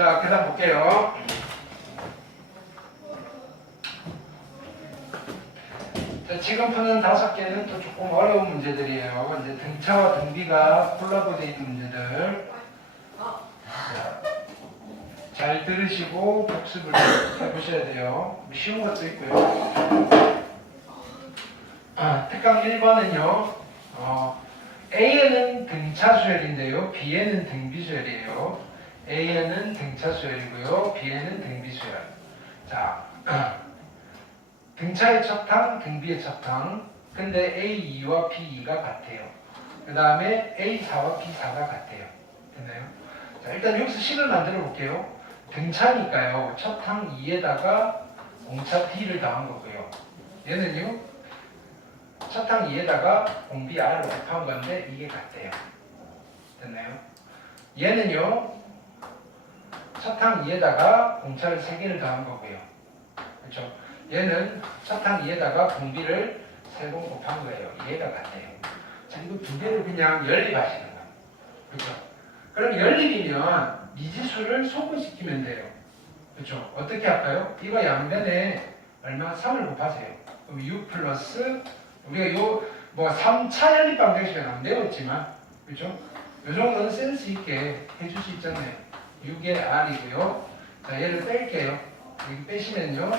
자, 그 다음 볼게요. 자, 지금 푸는 5개는 또 조금 어려운 문제들이에요. 이제 등차와 등비가 콜라보되어 있는 문제들. 자, 잘 들으시고 복습을 해보셔야 돼요. 쉬운 것도 있고요. 특강 1번은요. A에는 등차 수열인데요. B에는 등비 수열이에요. A에는 등차 수열이고요. B에는 등비 수열. 자, 등차의 첩탕, 등비의 첩탕. 근데 A2와 B2가 같아요. 그 다음에 A4와 B4가 같아요. 됐나요? 자, 일단 여기서 식을 만들어 볼게요. 등차니까요. 첩탕 2에다가 공차 D를 더한 거고요. 얘는요. 첩탕 2에다가 공비 R을 곱한 건데 이게 같대요. 됐나요? 얘는요. 첩탕 2에다가 공차를 3개를 더한 거고요. 그렇죠? 얘는 첩탕 2에다가 공비를 3번 곱한 거예요. 얘가 같아요. 자, 이거 두 개를 그냥 연립하시는 거예요. 그렇죠? 그럼 연립이면 미지수를 소분시키면 돼요. 그렇죠? 어떻게 할까요? 이거 양변에 얼마? 3을 곱하세요. 그럼 6 플러스 우리가 요 뭐 3차 연립 방정식은 안 배웠지만 그렇죠? 요 정도는 센스 있게 해줄 수 있잖아요. 6의 R이고요. 자, 얘를 뺄게요. 여기 빼시면요.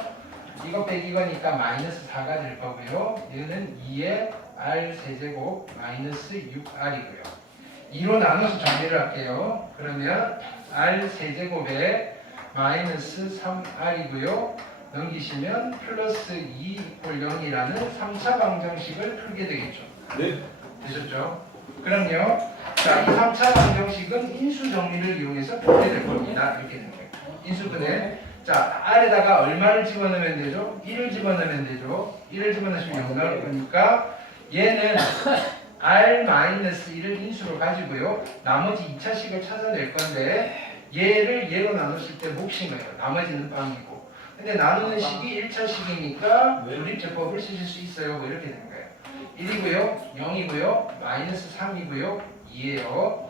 이거 빼기 이거니까 마이너스 4가 될 거고요. 얘는 2의 R 세제곱 마이너스 6R이고요. 2로 나눠서 정리를 할게요. 그러면 R 세제곱에 마이너스 3R이고요. 넘기시면 플러스 2 이퀄 0이라는 3차 방정식을 풀게 되겠죠. 네. 되셨죠? 그럼요. 자, 이 3차 방정식은 인수 정리를 이용해서 풀게 될 겁니다. 이렇게 되는 거예요. 인수분해. 자, R에다가 얼마를 집어넣으면 되죠? 1을 집어넣으면 되죠. 1을 집어넣으시면 0 나올 거니까 얘는 R-1을 인수로 가지고요. 나머지 2차식을 찾아낼 건데 얘를 얘로 나눴을 때 몫인 거예요. 나머지는 빵이고. 근데 나누는 식이 1차식이니까 조립제법을 쓰실 수 있어요. 뭐 이렇게 되는 거예요. 1이고요. 0이고요. 마이너스 3이고요. 2예요.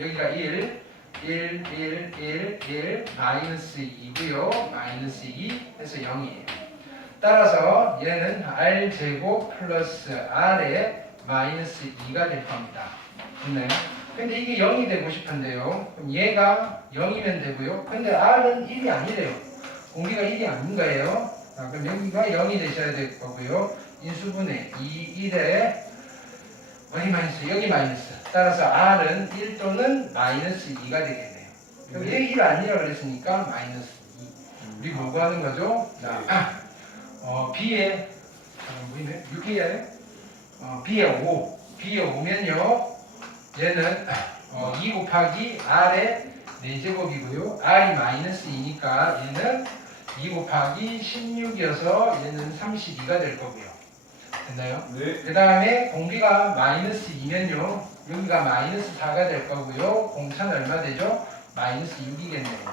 여기가 1, 1, 마이너스 2고요. 마이너스 2 해서 0이에요. 따라서 얘는 R제곱 플러스 R에 마이너스 2가 될 겁니다. 됐나요? 근데 이게 0이 되고 싶은데요. 그럼 얘가 0이면 되고요. 근데 R은 1이 아니래요. 공비가 1이 아닌 거예요. 자, 그럼 여기가 0이 되셔야 될 거고요. 인수분해 2, 1에 여기 마이너스, 여기 마이너스. 따라서 R은 1 또는 마이너스 2가 되겠네요. 그럼 얘 1 아니라 그랬으니까 마이너스 2. 우리 뭐 구하는 거죠? 자, B에, 뭐이네? 6이에, B에 5. B에 5면요, 얘는 2 곱하기 R의 4제곱이고요. R이 마이너스 2니까 얘는 2 곱하기 16이어서 얘는 32가 될 거고요. 됐나요? 네. 그 다음에 공비가 마이너스 2면요. 여기가 마이너스 4가 될 거고요. 공차는 얼마 되죠? 마이너스 6이겠네요.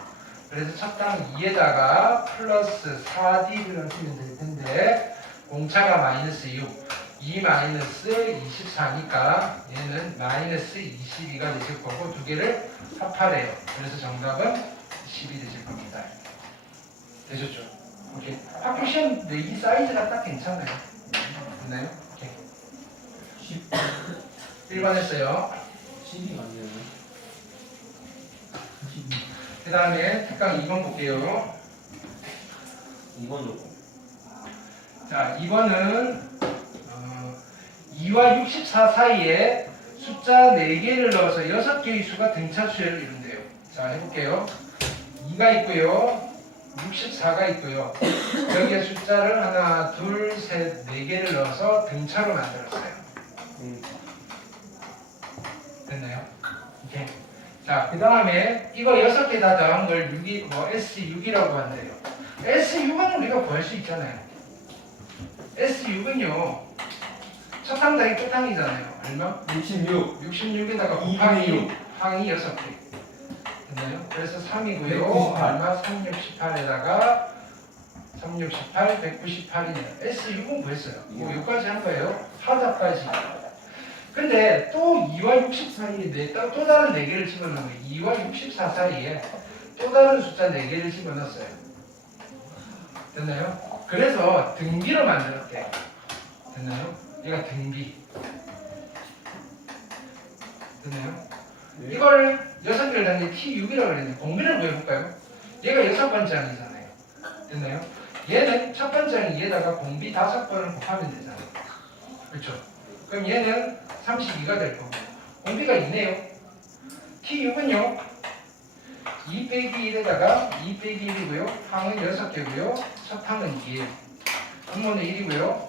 그래서 첩당 2에다가 플러스 4D를 넣으시면 될 텐데 공차가 마이너스 6. 2 마이너스 24니까 얘는 마이너스 22가 되실 거고 두 개를 합하래요. 그래서 정답은 10이 되실 겁니다. 되셨죠? 오케이. 학교 시험 내기 사이즈가 딱 괜찮아요. 됐나요? 오케이. 10. 1번 했어요. 10이 맞네요. 그 다음에 특강 2번 볼게요. 2번 조금. 자, 2번은 2와 64 사이에 숫자 4개를 넣어서 6개의 수가 등차 수열을 이룬대요. 자, 해볼게요. 2가 있고요. 64가 있고요. 여기에 숫자를 하나, 둘, 셋, 4개를 넣어서 등차로 만들었어요. 됐나요? 오케이. 자, 그 다음에 이거 6개 다 더한 걸 6이, S6이라고 한대요. S6은 우리가 구할 수 있잖아요. S6은요. 첫항 더하기 끝항이잖아요. 얼마? 66. 66에다가 곱하기 항이 6개. 됐나요? 그래서 3이고요. 198. 얼마? 368에다가 368, 198이네요. S6은 구했어요. 뭐 여기까지 한 거예요. 하자까지. 근데 또 2와 60 사이에 또 다른 4개를 집어넣는 거예요. 2와 64 사이에 또 다른 숫자 4개를 집어넣었어요. 됐나요? 그래서 등비로 만들었대요. 됐나요? 얘가 등비. 됐나요? 네. 이걸 6개를 놨는데 T6이라고 그랬는데 공비를 구해볼까요? 얘가 6번째 항이잖아요. 됐나요? 얘는 첫 번째 항 위에다가 공비 5번을 곱하면 되잖아요. 그렇죠? 그럼 얘는 32가 될 거고 공비가 2네요. T6은요 2 빼기 1에다가 2 빼기 1이고요. 항은 6개고요. 첫 항은 2예요. 분모는 1이고요.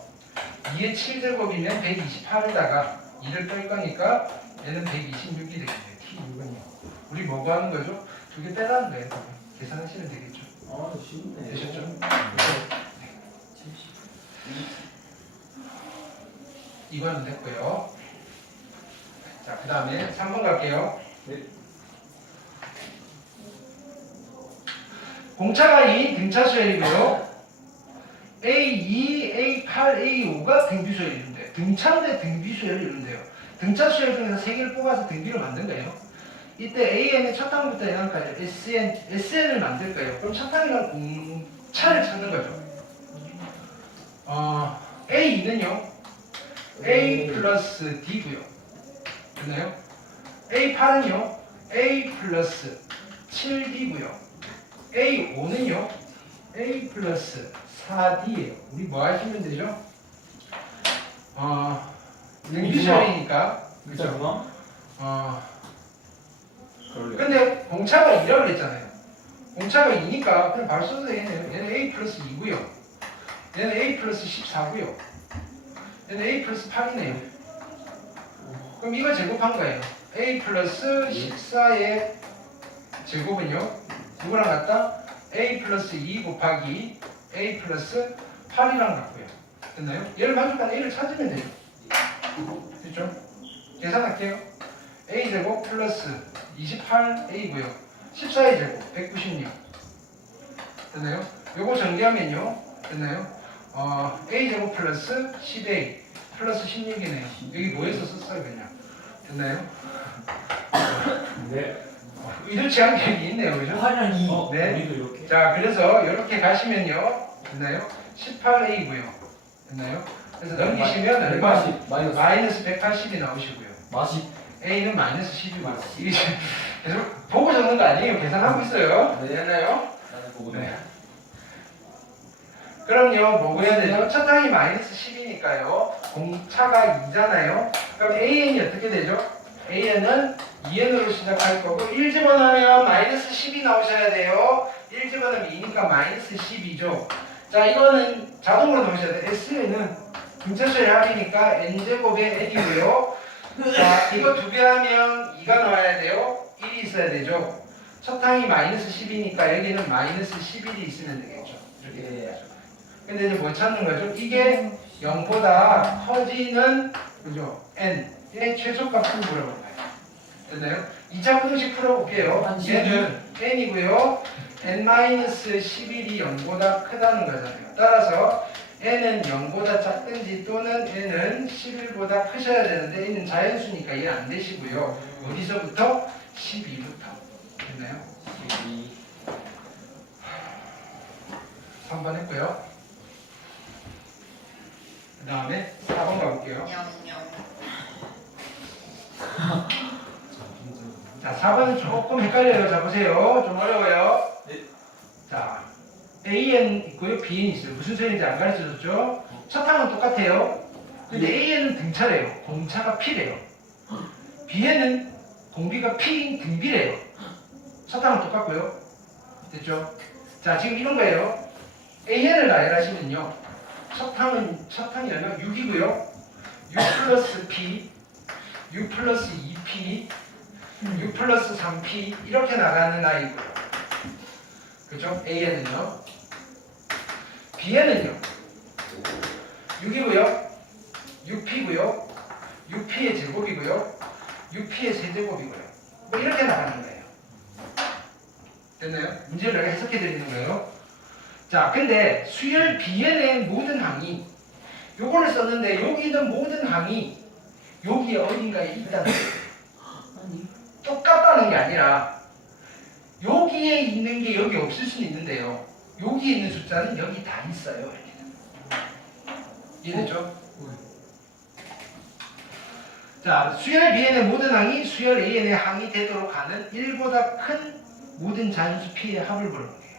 2의 7제곱이면 128에다가 2를 뺄 거니까 얘는 126이 되겠네요. T6은요. 우리 뭐 구하는 거죠? 2개 빼라는 거예요. 계산하시면 되겠죠. 아, 쉽네. 되셨죠? 네. 2번은 됐고요. 자, 그 다음에 3번 갈게요. 네. 공차가 2, 등차 수열이고요. A2, A8, A5가 등비 수열인데 등차인데 등비 수열을 이룬대요. 등차 수열 중에서 3개를 뽑아서 등비로 만든 거예요. 이때 AN의 첫 항부터 N항까지 SN을 만들 거예요. 그럼 첫 항이랑 공차를 찾는 거죠. A2는요. A 플러스 D고요. 됐나요? A8은요. A 플러스 7D고요. A5는요. A 플러스 4D예요. 우리 뭐 하시면 되죠? 등비수열이니까 그죠? 근데 공차가 2라고 그랬잖아요. 공차가 2니까 그냥 바로 써도 되겠네요. 얘는 A 플러스 2고요. 얘는 A 플러스 14고요. 얘는 A 플러스 8이네요. 그럼 이거 제곱한 거예요. A 플러스 14의 제곱은요. 누구랑 같다? A 플러스 2 곱하기 A 플러스 8이랑 같고요. 됐나요? 얘를 만족하는 A를 찾으면 돼요. 됐죠? 계산할게요. A 제곱 플러스 28A고요. 14의 제곱 196. 됐나요? 요거 전개하면요. 됐나요? A 제곱 플러스 10A 플러스 16이네요. 여기 뭐에서 썼어요 그냥. 됐나요? 네. 의도치 않게 여기 있네요. 그죠? 화량 2. 네. 우리도 이렇게. 자, 그래서 이렇게 가시면요. 됐나요? 18A고요. 됐나요? 그래서 넘기시면 얼마? 180 마이너스 마이너스 180이 나오시고요. 마십. A는 마이너스 10이고요. 이게 계속 보고 적는 거 아니에요. 계산하고 있어요. 네. 됐나요? 나는 보고 네. 그럼요, 뭐 해야 되죠? 첫 항이 마이너스 10이니까요. 공차가 2잖아요. 그럼 AN이 어떻게 되죠? AN은 2N으로 시작할 거고 1 집어넣으면 마이너스 10이 나오셔야 돼요. 1 집어넣으면 2니까 마이너스 10이죠. 자, 이거는 자동으로 나오셔야 돼요. SN은 등차수의 합이니까 N제곱의 N이고요. 자, 이거 2배 하면 2가 나와야 돼요. 1이 있어야 되죠. 첫 항이 마이너스 10이니까 여기는 마이너스 11이 있으면 되겠죠. 이렇게 되는 거죠. 근데 이제 뭐 찾는 거죠? 이게 0보다 커지는 그죠? n의 최소값을 물어보는 거예요. 됐나요? 2차 부등식 풀어볼게요. 얘는 n이고요. n-11이 0보다 크다는 거잖아요. 따라서 n은 0보다 작든지 또는 n은 11보다 크셔야 되는데 n은 자연수니까 이해 안 되시고요. 어디서부터? 12부터. 됐나요? 12. 3번 했고요. 그 다음에 4번 가볼게요. 자, 4번은 조금 헷갈려요. 자, 보세요. 좀 어려워요. 네. 자, AN 있고요. BN 있어요. 무슨 소리인지 안 가르쳐줬죠? 첫 항은 똑같아요. 근데 AN은 등차래요. 공차가 P래요. BN은 공비가 P인 등비래요. 첫 항은 똑같고요. 됐죠? 자, 지금 이런 거예요. AN을 나열하시면요. 첫 항이라면 6이고요. 6 플러스 P, 6 플러스 2P, 6 플러스 3P 이렇게 나가는 아이고요. 그죠? AN은요. BN은요. 6이고요. 6P고요. 6P의 제곱이고요. 6P의 세제곱이고요. 뭐 이렇게 나가는 거예요. 됐나요? 문제를 내가 해석해 드리는 거예요. 자, 근데 수열 BN의 모든 항이 요거를 썼는데 여기 있는 모든 항이 여기에 어딘가에 있다는 거예요. 똑같다는 게 아니라 여기 여기에 있는 게 여기 없을 수는 있는데요. 여기에 있는 숫자는 여기 다 있어요. 이렇게. 이해됐죠? 자, 수열 Bn의 모든 항이 수열 An의 항이 되도록 하는 1보다 큰 모든 자연수 P의 합을 물어보게요.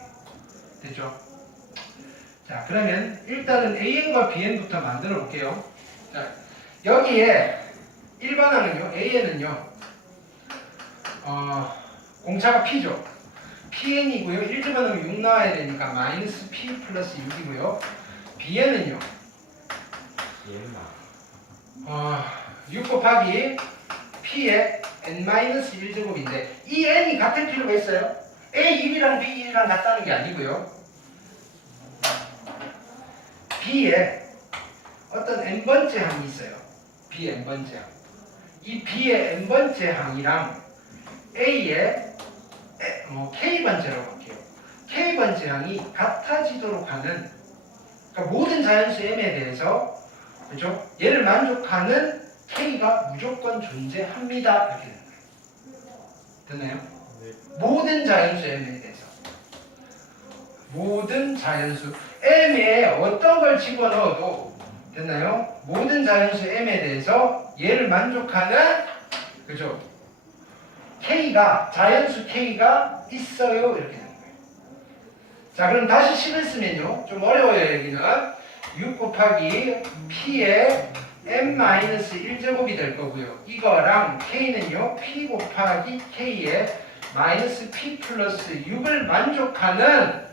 됐죠? 자, 그러면 일단은 AN과 BN부터 만들어 볼게요. 자, 여기에 1번 항은요, AN은요, 공차가 P죠. PN이고요. 1집어넣으면 6 나와야 되니까 마이너스 P 플러스 6이고요. BN은요, 6 곱하기 P의 n-1제곱인데 이 n이 같을 필요가 있어요? A1이랑 B1이랑 같다는 게 아니고요. B에 어떤 n번째 항이 있어요. B n번째 항. 이 B의 n번째 항이랑 A의 K번째라고 할게요. K번째 항이 같아지도록 하는, 그러니까 모든 자연수 M에 대해서, 그죠? 얘를 만족하는 K가 무조건 존재합니다. 이렇게 되는 거예요. 됐나요? 네. 모든 자연수 M에 대해서. 모든 자연수 M에 어떤 걸 집어넣어도, 됐나요? 모든 자연수 M에 대해서 얘를 만족하는, 그죠? K가, 자연수 K가 있어요. 이렇게 되는 거예요. 자, 그럼 다시 식을 쓰면요. 좀 어려워요, 여기는. 6 곱하기 P의 n-1제곱이 될 거고요. 이거랑 K는요, P 곱하기 K의 마이너스 P 플러스 6을 만족하는,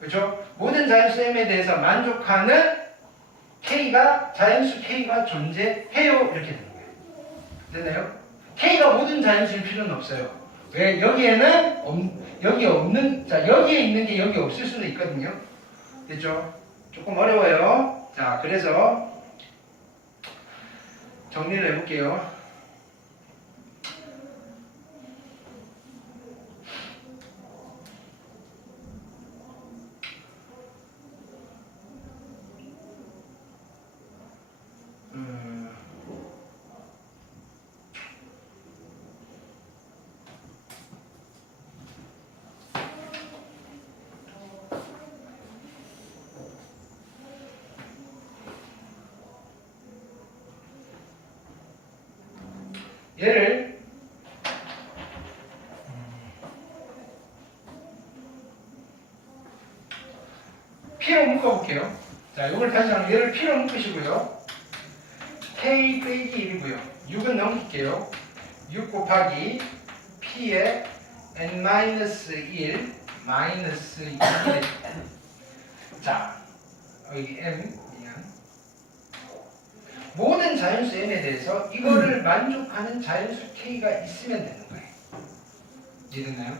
그죠? 모든 자연수 M에 대해서 만족하는 K가, 자연수 K가 존재해요. 이렇게 되는 거예요. 됐나요? K가 모든 자연수일 필요는 없어요. 왜? 여기에는, 여기 없는, 자, 여기에 있는 게 여기 없을 수는 있거든요. 됐죠? 조금 어려워요. 자, 그래서 정리를 해볼게요. 얘를 P로 묶어볼게요. 자, 이걸 다시 한번 얘를 P로 묶으시고요. K 빼기 1이고요. 6은 넘길게요. 6 곱하기 P의 n-1 마이너스 2. 자, 여기 M 미안. 모든 자연수 M에 대해서 이거를 만족하는 자연수 K가 있으면 되는 거예요. 이해됐나요?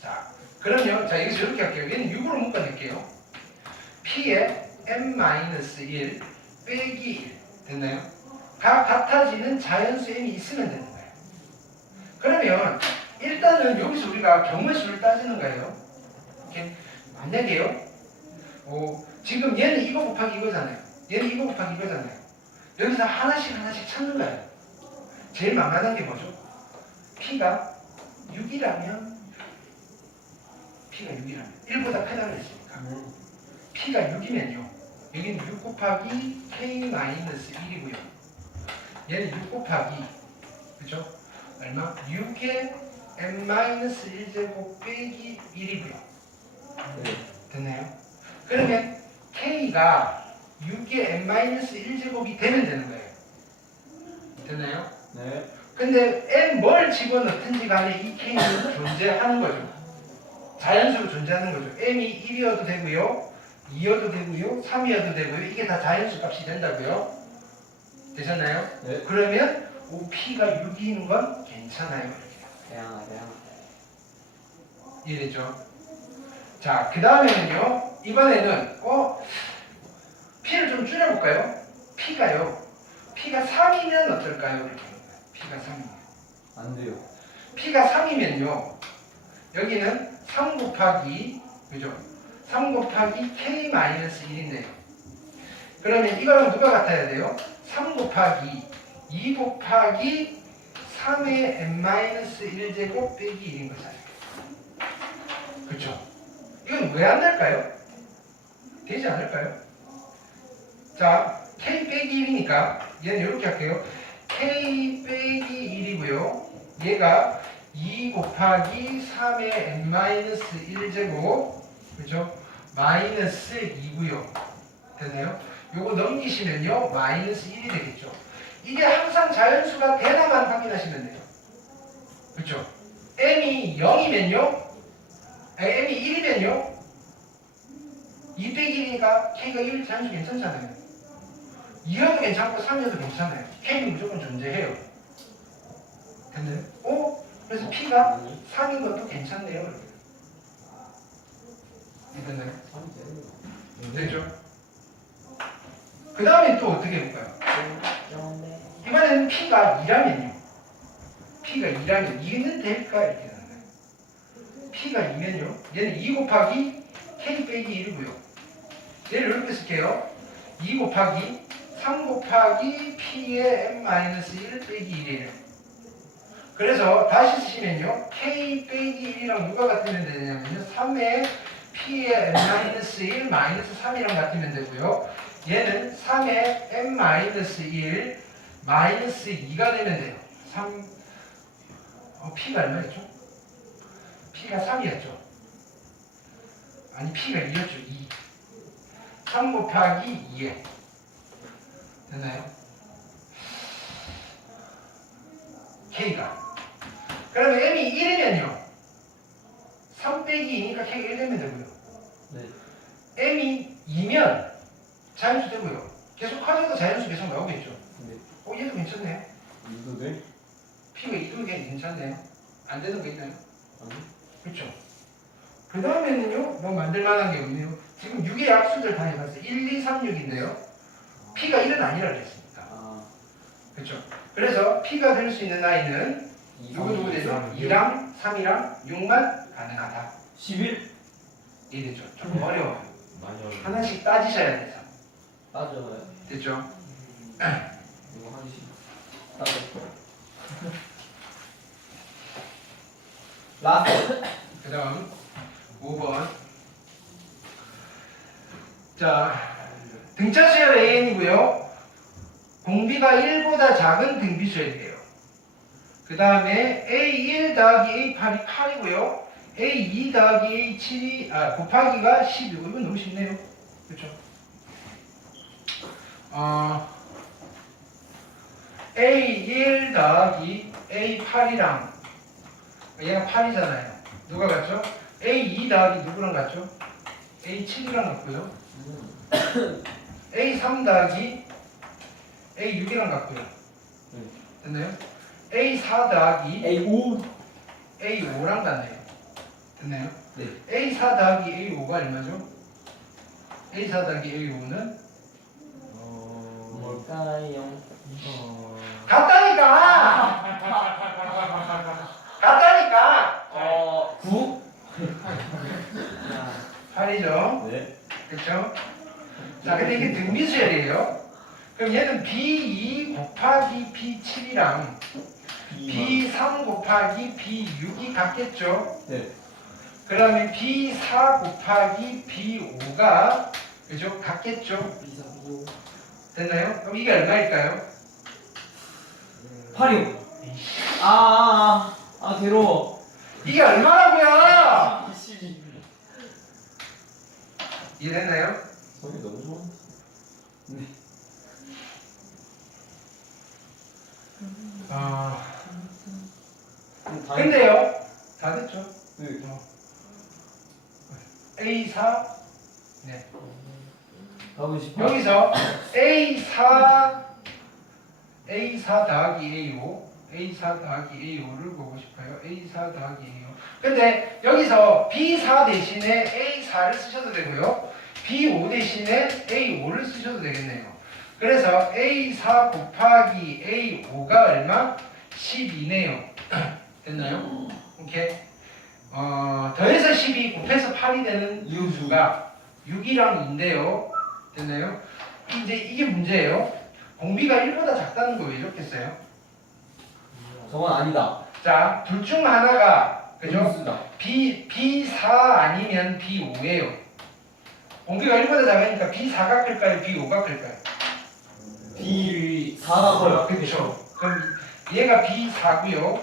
자, 그럼요. 자, 여기서 이렇게 할게요. 얘는 6으로 묶어낼게요. P의 n-1 빼기 1. 됐나요? 가 같아지는 자연수 M이 있으면 되는 거예요. 그러면 일단은 여기서 우리가 경우수를 따지는 거예요. 이렇게 만약에요. 지금 얘는 이거 곱하기 이거잖아요. 얘는 이거 곱하기 이거잖아요. 여기서 하나씩 찾는 거예요. 제일 만만한 게 뭐죠? P가 6이라면 P가 6이라면 1보다 크다고 했으니까 P가 6이면요. 여기는 6 곱하기 K-1이고요. 얘는 6 곱하기, 그죠? 얼마? 6의 n-1제곱 빼기 1이고요. 네. 됐나요? 그러면 K가 6의 n-1제곱이 되면 되는 거예요. 됐나요? 네. 근데 n 뭘 집어넣든지 간에 이 K는 존재하는 거죠. 자연수로 존재하는 거죠. m이 1이어도 되고요. 2여도 되고요. 3이어도 되고요. 이게 다 자연수 값이 된다고요. 되셨나요? 네. 그러면 P가 6이는 건 괜찮아요. 대양아. 이해됐죠? 자, 그 다음에는요. 이번에는 P를 좀 줄여볼까요? P가요. P가 3이면 어떨까요? 이렇게. P가 3이면. 안 돼요. P가 3이면요. 여기는 3 곱하기, 그죠? 3 곱하기 K-1인데요. 그러면 이거랑 누가 같아야 돼요? 3 곱하기 2 곱하기 3의 n-1제곱 빼기 1인 거잖아요. 그렇죠? 이건 왜 안 될까요? 되지 않을까요? 자, k 빼기 1이니까 얘는 이렇게 할게요. k 빼기 1이고요. 얘가 2 곱하기 3의 n-1제곱 그죠? 마이너스 2고요. 되나요? 요거 넘기시면요. 마이너스 1이 되겠죠. 이게 항상 자연수가 되나만 확인하시면 돼요. 그렇죠? m이 0이면요. m이 1이면요. 2 빼기 1이니까 k가 1 자연수 괜찮잖아요. 2여도 괜찮고 3여도 괜찮아요. k는 무조건 존재해요. 됐나요? 그래서 p가 3인 것도 괜찮네요. 됐나요? 됐죠? 그 다음에 또 어떻게 해볼까요? 이번에는 p가 2라면요. p가 2라면 2는 될까? 이렇게 되는 거예요. p가 2면요. 얘는 2 곱하기 k 빼기 1이고요. 얘를 이렇게 쓸게요. 2 곱하기 3 곱하기 p의 n-1 빼기 1이에요. 그래서 다시 쓰시면요. k 빼기 1이랑 누가 같으면 되냐면요. 3의 p의 n-1 마이너스 3이랑 같으면 되고요. 얘는 3의 n-1 마이너스 2가 되면 돼요. 3 p가 얼마였죠? p가 3이었죠. 아니 p가 2였죠. 2 3 곱하기 2에 됐나요? k가 그러면 m이 1이면요 3 빼기 2니까 k가 1 되면 되고요. 네. m이 2면 자연수 되고요. 계속 커져도 자연수 계속 나오겠죠. 네. 얘도 괜찮네요. 이거 네? p가 2도 괜찮네요. 안 되는 거 있나요? 아니. 그렇죠. 그 다음에는요 뭐 만들 만한 게 없네요. 지금 6의 약수들 다 해봤어요. 1, 2, 3, 6인데요 p가 1은 아니라 그랬습니다. 그렇죠. 그래서 p가 될 수 있는 아이는 누구 되죠? 2랑 3이랑 6만 가능하다. 11? 이 되죠. 좀 어려워요. 많이 어려워. 하나씩 따지셔야 돼서. 따져요. 됐죠? 이거 하나씩 따져. 라스트. 그 다음 5번. 자, 등차 수열 AN이고요. 공비가 1보다 작은 등비 수열이에요. 그 다음에 A1 더하기 A8이 8이고요. A2 더하기 A7이 곱하기가 10이고 이건 너무 쉽네요. 그렇죠? A1 더하기 A8이랑 얘가 8이잖아요. 누가 같죠? A2 더하기 누구랑 같죠? A7이랑 같고요. A3 더하기 A6이랑 같고요. 됐나요? A4 더하기 A5. A5랑 같네요. 됐나요? 네. A4 더하기 A5가 얼마죠? A4 더하기 A5는 뭘까요? 같다니까! 같다니까! 9? 8이죠? 네. 그렇죠? 자, 근데 이게 등비수열이에요. 그럼 얘는 B2 곱하기 B7이랑 B3 곱하기 B6이 같겠죠? 네. 그러면 B4 곱하기 B5가 그죠? 같겠죠? 됐나요? 그럼 이게 얼마일까요? 8이요. 괴로워. 이게 얼마라고요? 22. 이해됐나요? 소리 너무 좋아. 네. 근데요, 다 됐죠? 네. A4, 네. 가고 싶어. 여기서 A4 더하기 A4 더하기 A5를 보고 싶어요. A4 더하기 A5. 근데 여기서 B4 대신에 A4를 쓰셔도 되고요. B5 대신에 A5를 쓰셔도 되겠네요. 그래서 A4 곱하기 A5가 얼마? 12네요. 됐나요? 오케이. 더해서 12 곱해서 8이 되는 이유수가 6이랑 2인데요. 됐나요? 이제 이게 문제예요. 공비가 1보다 작다는 거 왜 적겠어요? 저건 아니다. 자, 둘 중 하나가 그죠? 쓰다. B4 아니면 B5예요. 공기가 1보다 작으니까 B4가 클까요? B5가 클까요? B4가 커요. 그렇죠. 그럼 얘가 B4고요.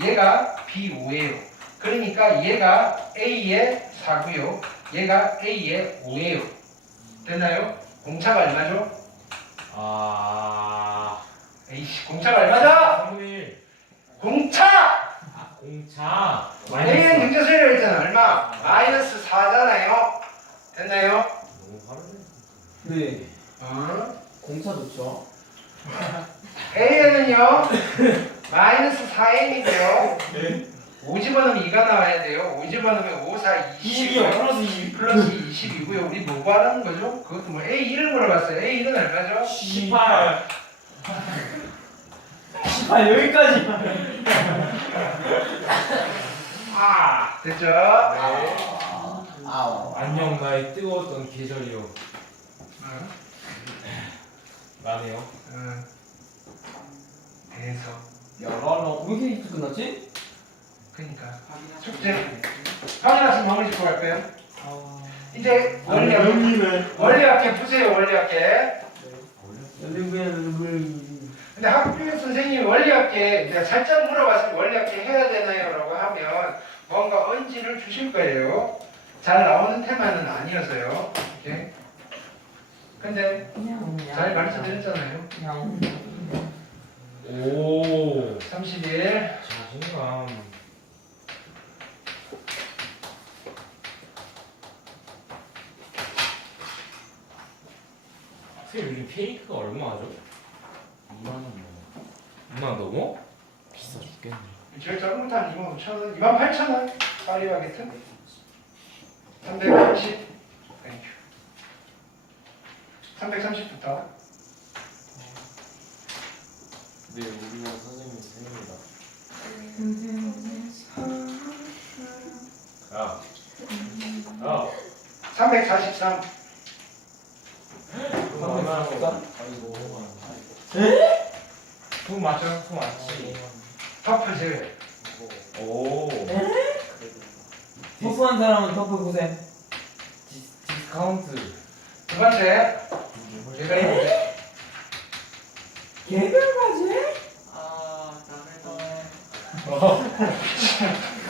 얘가 B5예요. 그러니까 얘가 A의 4고요. 얘가 A의 5예요. 됐나요? 공차가 얼마죠? A씨, 공차가 얼마죠? 3분의 1. 공차! 공차. A는 경제수율이라고 했잖아. 얼마? 마이너스 4잖아요. 됐나요? 너무 빠르네. 네. 어? 공차 좋죠. A에는요 마이너스 4n이고요. 네. 5 집어넣으면 2가 나와야 돼요. 5 집어넣으면 5, 4, 20 20이요. 플러스 20. 플러스 20이고요. 우리 뭐 구하라는 거죠? 그것도 뭐 A1을 물어봤어요. A1은 얼마죠? 18. 18 여기까지. 됐죠? 안녕 나의 뜨거웠던 계절이요. 응. 나네요. 응. 돼서 야, 나는 왜 이렇게 일찍 끝났지? 그니까 숙제 확인하시면 마무리 짓고 갈까요? 이제 원리학계 원리학계 푸세요. 원리학계. 근데 학교 선생님이 원리학계 내가 살짝 물어봤으면 원리학계 해야 되나요? 라고 하면 뭔가 언지를 주실 거예요. 잘 나오는 테마는 아니어서요. 이렇게. 근데 잘 가르쳐 드렸잖아요. 오. 31. 자신감. 선생님 요즘 케이크가 얼마죠? 2만 넘어? 비싸 죽겠네. 제일 작은 것도 한 25,000원, 28,000원. 파리바게트. 330. 땡큐. 330부터. 네, 우리나라 선생님 생일이다. 야. 야. 343. 아이고, 돈 맞죠? 돈 맞지. 터프 제외. 오. 터프한 사람은 터프 고생. 디스카운트. 두 번째. 제가 해볼게. 개별까지?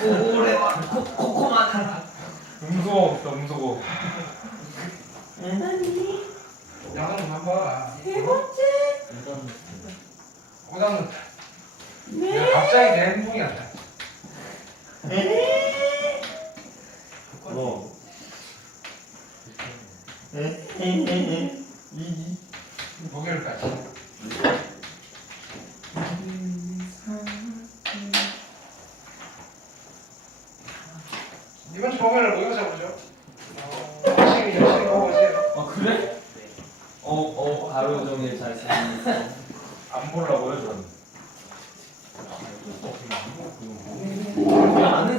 오래 코코만. 음소거 없다 음소거. 양은 그만 봐. 세 번째. 오당은 내가 갑자기 내 행동이 안 나. 뭐? 목요일까지. 이번 주 목요일에 모여서 보죠. 열심히 보고 오세요. 아 그래? 하루 종일 잘 살았어. 안 보려고요 저는. 안